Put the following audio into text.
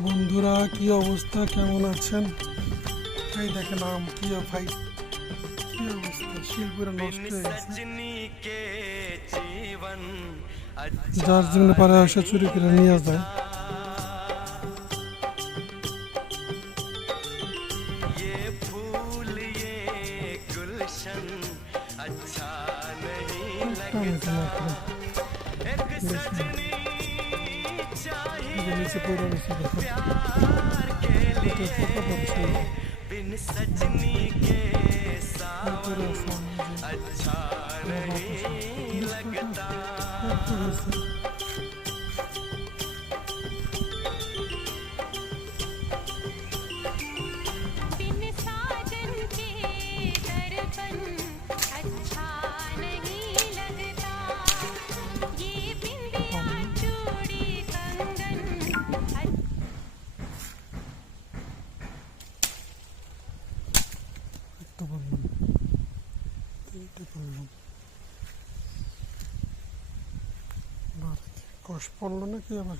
বন্ধুরা, কি অবস্থা, কেমন আছেন? এই দেখেন আম, কি ভাই, কি অবস্থা, শিলপুরা নষ্ট হয়ে গেছে। যার জন্য পারে আসে চুরি করে নিয়ে যায়। নিচে পড়ে গেছে, দেখেন এটা পোকা পড়ছে। এরপরে আছে একটা বললাম, তিনটে বললাম, কষ পড়লো নাকি আবার?